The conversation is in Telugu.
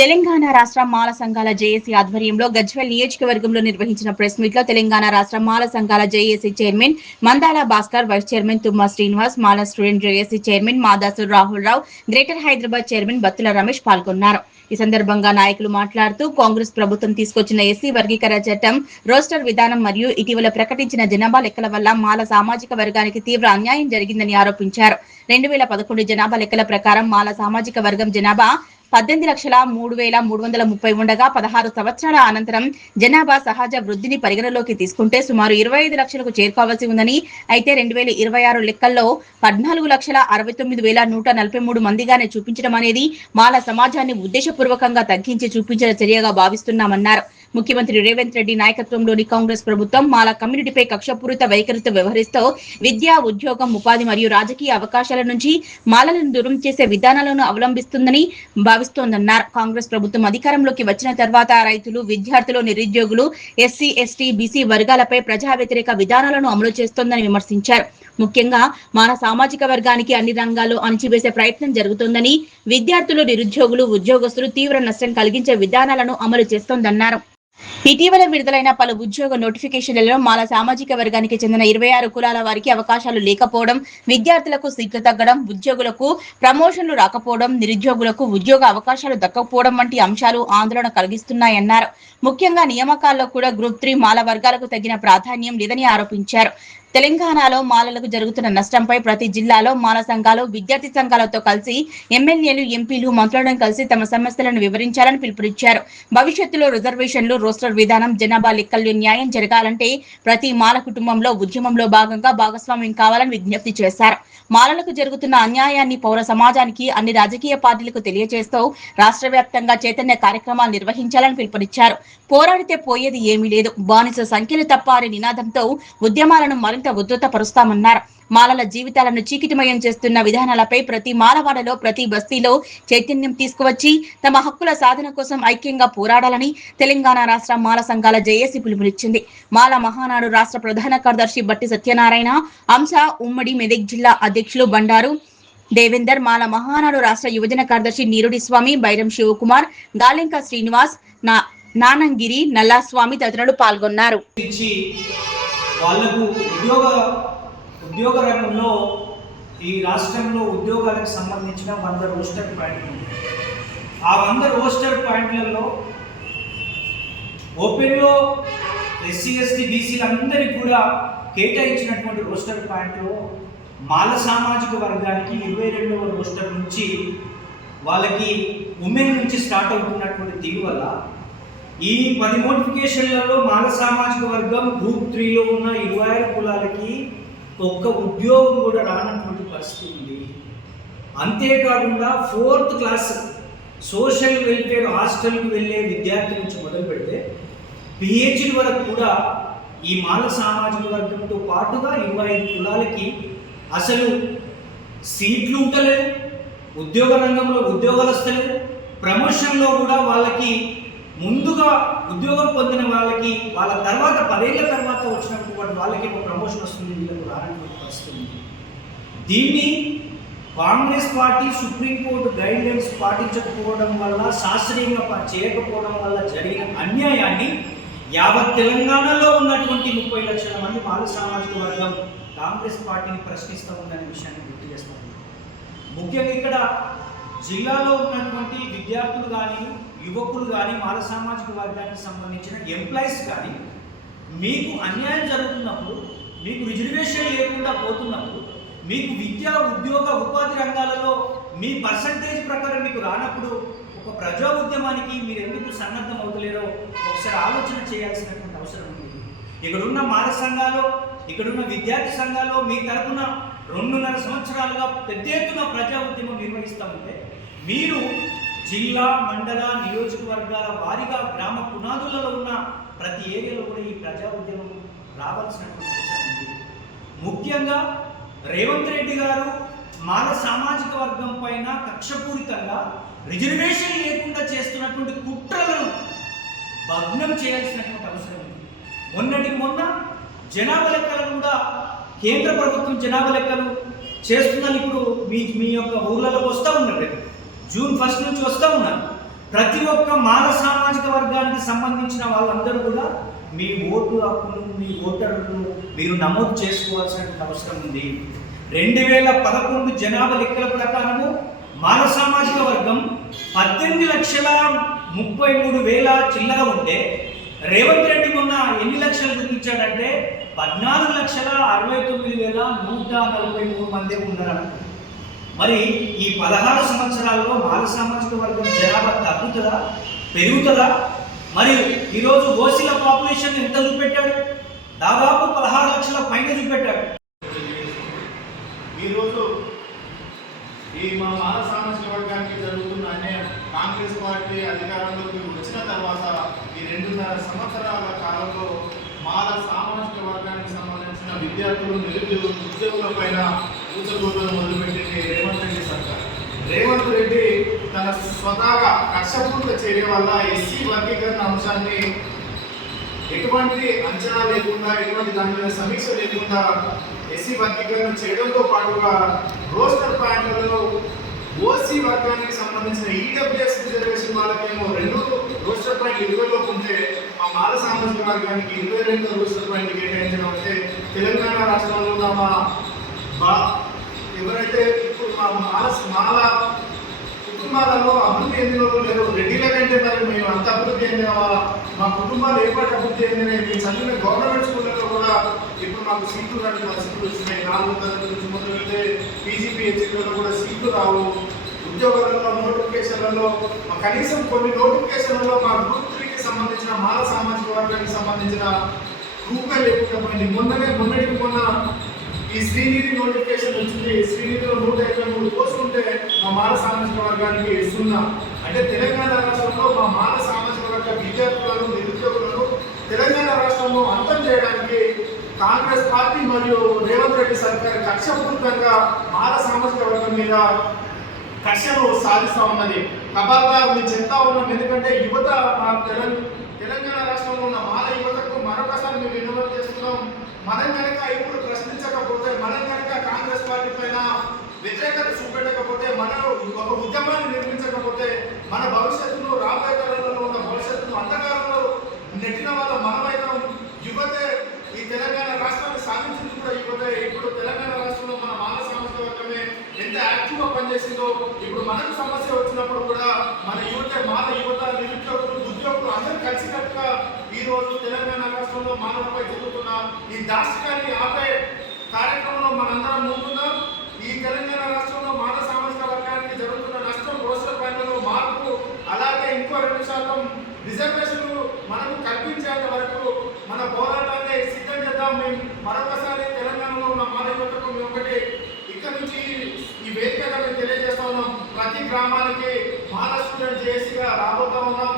తెలంగాణ రాష్ట్ర మాల సంఘాల జేఏసీ ఆధ్వర్యంలో గజ్వేల్ నియోజకవర్గంలో నిర్వహించిన ప్రెస్ మీట్ లో తెలంగాణ రాష్ట్ర మాల సంఘాల JAC chairman Mandala Bhaskar, vice chairman Thumma Srinivas, Mala student JAC chairman Madasu Rahul Rao, greater Hyderabad chairman Battula Ramesh పాల్గొన్నారు. ఈ సందర్భంగా నాయకులు మాట్లాడుతూ కాంగ్రెస్ ప్రభుత్వం తీసుకొచ్చిన ఎస్సీ వర్గీకరణ చట్టం, రోస్టర్ విధానం మరియు ఇటీవల ప్రకటించిన జనాభా లెక్కల వల్ల మాల సామాజిక వర్గానికి తీవ్ర అన్యాయం జరిగిందని ఆరోపించారు. 2011 జనాభా లెక్కల ప్రకారం మాల సామాజిక వర్గం జనాభా 18,03,330 ఉండగా 16 సంవత్సరాల అనంతరం జనాభా సహజ వృద్ధిని పరిగణలోకి తీసుకుంటే సుమారు 25 లక్షలకు చేరుకోవాల్సి ఉందని, అయితే 2026 లెక్కల్లో 14,69,143 మందిగానే చూపించడం అనేది మాల సమాజాన్ని ఉద్దేశపూర్వకంగా తగ్గించి చూపించిన చర్యగా భావిస్తున్నామన్నారు. ముఖ్యమంత్రి రేవంత్ రెడ్డి నాయకత్వంలోని కాంగ్రెస్ ప్రభుత్వం మాల కమ్యూనిటీపై కక్షపూరిత వైఖరితో వ్యవహరిస్తూ విద్య, ఉద్యోగం, ఉపాధి మరియు రాజకీయ అవకాశాల నుంచి మాలలను దూరం చేసే విధానాలను అవలంబిస్తుందని భావిస్తోందన్నారు. కాంగ్రెస్ ప్రభుత్వం అధికారంలోకి వచ్చిన తర్వాత రైతులు, విద్యార్థులు, నిరుద్యోగులు, ఎస్సీ, ఎస్టీ, బీసీ వర్గాలపై ప్రజా వ్యతిరేక విధానాలను అమలు చేస్తోందని విమర్శించారు. ముఖ్యంగా మాల సామాజిక వర్గానికి అన్ని రంగాల్లో అణిచివేసే ప్రయత్నం జరుగుతోందని, విద్యార్థులు, నిరుద్యోగులు, ఉద్యోగస్తులు తీవ్ర నష్టం కలిగించే విధానాలను అమలు చేస్తోందన్నారు. ఇటీవల విడుదలైన పలు ఉద్యోగ నోటిఫికేషన్లలో మాల సామాజిక వర్గానికి చెందిన 26 కులాల వారికి అవకాశాలు లేకపోవడం, విద్యార్థులకు సీట్లు తగ్గడం, ఉద్యోగులకు ప్రమోషన్లు రాకపోవడం, నిరుద్యోగులకు ఉద్యోగ అవకాశాలు దక్కకపోవడం వంటి అంశాలు ఆందోళన కలిగిస్తున్నాయన్నారు. ముఖ్యంగా నియామకాల్లో కూడా గ్రూప్ 3 మాల వర్గాలకు తగిన ప్రాధాన్యం లేదని ఆరోపించారు. తెలంగాణలో మాలలకు జరుగుతున్న నష్టంపై ప్రతి జిల్లాలో మాల సంఘాలు, విద్యార్థి సంఘాలతో కలిసి ఎమ్మెల్యేలు, ఎంపీలు, మంత్రులను కలిసి తమ సమస్యలను వివరించాలని పిలుపునిచ్చారు. భవిష్యత్తులో రిజర్వేషన్లు, రోస్టర్ విధానం, జనాభా లెక్కల్లో న్యాయం జరగాలంటే ప్రతి మాల కుటుంబంలో ఉద్యమంలో భాగంగా భాగస్వామ్యం కావాలని విజ్ఞప్తి చేశారు. మాలలకు జరుగుతున్న అన్యాయాన్ని పౌర సమాజానికి, అన్ని రాజకీయ పార్టీలకు తెలియజేస్తూ రాష్ట్ర వ్యాప్తంగా చైతన్య కార్యక్రమాలు నిర్వహించాలని పిలుపునిచ్చారు. పోరాడితే పోయేది ఏమీ లేదు, బానిస సంఖ్యలు తప్ప అనే నినాదంతో ఉద్యమాలను మరింత ఉధృతపరుస్తామన్నారు. మాలల జీవితాలను చీకటిమయం చేస్తున్న విధానాలపై ప్రతి మాలవాడలో, ప్రతి బస్తీలో చైతన్యం తీసుకువచ్చి తమ హక్కుల సాధన కోసం ఐక్యంగా పోరాడాలని తెలంగాణ రాష్ట్ర మాల సంఘాల జేఏసీ పిలుపునిచ్చింది. మాల మహానాడు రాష్ట్ర ప్రధాన కార్యదర్శి బట్టి సత్యనారాయణ, అంశ ఉమ్మడి మెదక్ జిల్లా అధ్యక్షులు బండారు దేవేందర్, మాల మహానాడు రాష్ట్ర యువజన కార్యదర్శి నీరుడి స్వామి, బైరం శివకుమార్, గాలెంక శ్రీనివాస్, నానంగిరి, నల్లాస్వామి తదితరులు పాల్గొన్నారు. ఉద్యోగ రంగంలో ఈ రాష్ట్రంలో ఉద్యోగాలకు సంబంధించిన 100 రోస్టర్ పాయింట్లు ఉన్నాయి. ఆ 100 రోస్టర్ పాయింట్లలో ఓపెన్లో ఎస్సీ, ఎస్టీ, బీసీలందరికీ కూడా కేటాయించినటువంటి రోస్టర్ పాయింట్లో మాల సామాజిక వర్గానికి 22వ రోస్టర్ నుంచి వాళ్ళకి ఉమెన్ నుంచి స్టార్ట్ అవుతున్నటువంటి తీరు వల్ల ఈ 10 నోటిఫికేషన్లలో మాల సామాజిక వర్గం గ్రూప్ 3లో ఉన్న 26 కులాలకి ఒక్క ఉద్యోగం కూడా రానటువంటి పరిస్థితి ఉంది. అంతేకాకుండా 4th క్లాస్ సోషల్ వెల్ఫేర్ హాస్టల్కి వెళ్ళే విద్యార్థి నుంచి మొదలు పెడితే పిహెచ్డి వరకు కూడా ఈ మాల సామాజిక వర్గంతో పాటుగా 25 కులాలకి అసలు సీట్లు ఉంటలేదు, ఉద్యోగ రంగంలో ఉద్యోగాలు వస్తలేదు, ప్రమోషన్లో కూడా వాళ్ళకి ముందుగా ఉద్యోగం పొందిన వాళ్ళకి వాళ్ళ తర్వాత 10 ఏళ్ల తర్వాత వచ్చినటువంటి వాళ్ళకి ఒక ప్రమోషన్ వస్తుంది, వీళ్ళకు రానటువంటి పరిస్థితి. దీన్ని కాంగ్రెస్ పార్టీ సుప్రీంకోర్టు గైడ్లైన్స్ పాటించకపోవడం వల్ల, శాస్త్రీయంగా చేయకపోవడం వల్ల జరిగిన అన్యాయాన్ని యావత్ తెలంగాణలో ఉన్నటువంటి 30 లక్షల మంది మాల సామాజిక వర్గం కాంగ్రెస్ పార్టీని ప్రశ్నిస్తూ ఉందనే విషయాన్ని గుర్తు చేస్తాం. ముఖ్యంగా ఇక్కడ జిల్లాలో ఉన్నటువంటి విద్యార్థులు కానీ, యువకులు కానీ, మాల సామాజిక వర్గానికి సంబంధించిన ఎంప్లాయీస్ కానీ మీకు అన్యాయం జరుగుతున్నప్పుడు, మీకు రిజర్వేషన్ లేకుండా పోతున్నప్పుడు, మీకు విద్యా, ఉద్యోగ, ఉపాధి రంగాలలో మీ పర్సంటేజ్ ప్రకారం మీకు రానప్పుడు ఒక ప్రజా ఉద్యమానికి మీరు ఎందుకు సన్నద్ధం అవుతలేరో ఒకసారి ఆలోచన చేయాల్సినటువంటి అవసరం ఉంది. ఇక్కడున్న మాల సంఘాలు, ఇక్కడున్న విద్యార్థి సంఘాల్లో మీ తరఫున 2.5 సంవత్సరాలుగా పెద్ద ఎత్తున ప్రజా ఉద్యమం నిర్వహిస్తూ ఉంటే మీరు జిల్లా, మండల, నియోజకవర్గాల వారీగా గ్రామ పునాదులలో ఉన్న ప్రతి ఏరియాలో కూడా ఈ ప్రజా ఉద్యమం రావాల్సినటువంటి అవసరం ఉంది. ముఖ్యంగా రేవంత్ రెడ్డి గారు మాల సామాజిక వర్గం పైన కక్షపూరితంగా రిజర్వేషన్ లేకుండా చేస్తున్నటువంటి కుట్రలను భగ్నం చేయాల్సినటువంటి అవసరం ఉంది. మొన్నటికి మొన్న జనాభా లెక్కలను కూడా కేంద్ర ప్రభుత్వం జనాభా లెక్కలు చేస్తుందని ఇప్పుడు మీ యొక్క ఊర్లలోకి వస్తూ ఉన్నారు. జూన్ 1 నుంచి వస్తూ ఉన్నారు. ప్రతి ఒక్క మాల సామాజిక వర్గానికి సంబంధించిన వాళ్ళందరూ కూడా మీ ఓటు హక్కును, మీ ఓటర్లను మీరు నమోదు చేసుకోవాల్సిన అవసరం ఉంది. 2011 జనాభా లెక్కల ప్రకారము మాల సామాజిక వర్గం 18,33,000 చిల్లర ఉంటే రేవంత్ రెడ్డి మొన్న ఎన్ని లక్షలు చూపించాడంటే 14,69,143 మంది ఉన్నారు. మరి ఈ 16 సంవత్సరాల్లో మాల సామాజిక వర్గం జనాభా తగ్గుతుందా, పెరుగుతుందా? మరి ఈరోజు ఓసీల పాపులేషన్ ఎంత చూపెట్టాడు? దాదాపు 16 లక్షల పైన చూపెట్టాడు. ఈరోజు ఈ మా మాల సామాజిక వర్గానికి జరుగుతున్న అన్యాయం కాంగ్రెస్ పార్టీ అధికారంలోకి వచ్చిన తర్వాత ఈ 2.5 సంవత్సరాల కాలంలో మాల సామాజిక వర్గానికి సంబంధించిన విద్యార్థులు, నిరుద్యోగులు, ఉద్యోగుల పైన ఊచకోతలు మొదలుపెట్టింది రేవంత్ రెడ్డి సర్కార్. రేవంత్ రెడ్డి తన స్వతహాగా కక్షపూరిత చర్య వల్ల ఎస్సీ వర్గీకరణ అంశాన్ని ఎటువంటి అంచనా లేకుండా, ఎటువంటి దాని మీద సమీక్ష లేకుండా ఎస్సీ వర్గీకరణ చేయడంతో పాటుగా రోస్టర్ పాయింట్లలో ఓసీ వర్గానికి సంబంధించిన ఈడబ్ల్యూఎస్ రిజర్వేషన్ వాళ్ళకేమో 2 రోస్టర్ పాయింట్లు 20 లోపు ఉంటే మా మాల సామాజిక వర్గానికి 22 రోస్టర్ పాయింట్లు కేటాయించడం అంటే తెలంగాణ రాష్ట్రంలో ఉన్న మా ఎవరైతే ఇప్పుడు మా మాల కుటుంబాలలో అభివృద్ధి ఎందులో లేదు. రెడ్డిల కంటే మరి మేము అంత అభివృద్ధి చెందిన మా కుటుంబాలు ఏ పాటు అభివృద్ధి చెందినాయి? మేము చదివిన గవర్నమెంట్ స్కూళ్ళలో కూడా ఇప్పుడు మాకు సీట్లు కానీ పరిస్థితులు వచ్చినాయి. 4వ తరగతి నుంచి మొదలు పెడితే పీజీపీహెచ్లో కూడా సీట్లు రావు. ఉద్యోగాలలో నోటిఫికేషన్లలో కనీసం కొన్ని నోటిఫికేషన్లలో మా గ్రూప్ 3కి సంబంధించిన మాల సామాజిక వర్గానికి సంబంధించిన గ్రూపే లేకపోయింది. మొన్నటికి మొన్న ఈ శ్రీనిధి నోటిఫికేషన్ వచ్చింది. శ్రీనిధిలో 153 పోస్టులు ఉంటే మా మాల సామాజిక వర్గానికి 0. అంటే తెలంగాణ రాష్ట్రంలో మా మాల సామాజిక వర్గ విద్యార్థులను, నిరుద్యోగులను తెలంగాణ రాష్ట్రంలో అంతం చేయడానికి కాంగ్రెస్ పార్టీ మరియు రేవంత్ రెడ్డి సర్కార్ కక్షపూరితంగా మాల సామాజిక వర్గం మీద కక్షను సాధిస్తూ ఉన్నది. ఖబర్దార్ మేము చెప్తా ఉన్నాం. ఎందుకంటే యువత మా తెలంగాణ రాష్ట్రంలో ఉన్న మాల యువతకు మరొకసారి మేము విన్నపం చేస్తున్నాం. మనం కనుక ఇప్పుడు ప్రశ్నించకపోతే, మనం కనుక కాంగ్రెస్ పార్టీ పైన వ్యతిరేకత చూపెట్టకపోతే, మనం ఒక ఉద్యమాన్ని నిర్మించకపోతే మన భవిష్యత్తులో రాబోయే కాలంలో ఉన్న భవిష్యత్తును అంధకారంలో నెట్టిన వాళ్ళ మనమైతం. యువతే ఈ తెలంగాణ రాష్ట్రాన్ని సాధించింది కూడా యువతే. ఇప్పుడు తెలంగాణ రాష్ట్రంలో మన మాల సామాజిక వర్గమే ఎంత యాక్టివ్గా పనిచేసిందో, ఇప్పుడు మనకు సమస్య వచ్చినప్పుడు కూడా మన యువతే, మాల యువత, నిరుద్యోగులు, ఉద్యోగులు అందరూ కలిసికట్టుగా ఈ రోజు తెలంగాణ రాష్ట్రంలో మానవులపై జరుగుతున్న ఈ దాష్టికాన్ని ఆపే కార్యక్రమంలో మనందరం ముందున్నాం. ఈ తెలంగాణ రాష్ట్రంలో మాల సామాజిక వర్గానికి జరుగుతున్న నష్టం, రోస్టర్ పాయింట్లలో మార్పు, అలాగే ఇంకో 2% రిజర్వేషన్లు మనకు కల్పించేంత వరకు మన పోరాటాన్ని సిద్ధం చేద్దాం. మేము మరొకసారి తెలంగాణలో ఉన్న మాల యువతకు మేము ఒకటి ఇక్కడ నుంచి ఈ వేదికగా మేము తెలియజేస్తా ఉన్నాం. ప్రతి గ్రామానికి మాల స్టూడెంట్ జేఏసీగా రాబోతా ఉన్నాం.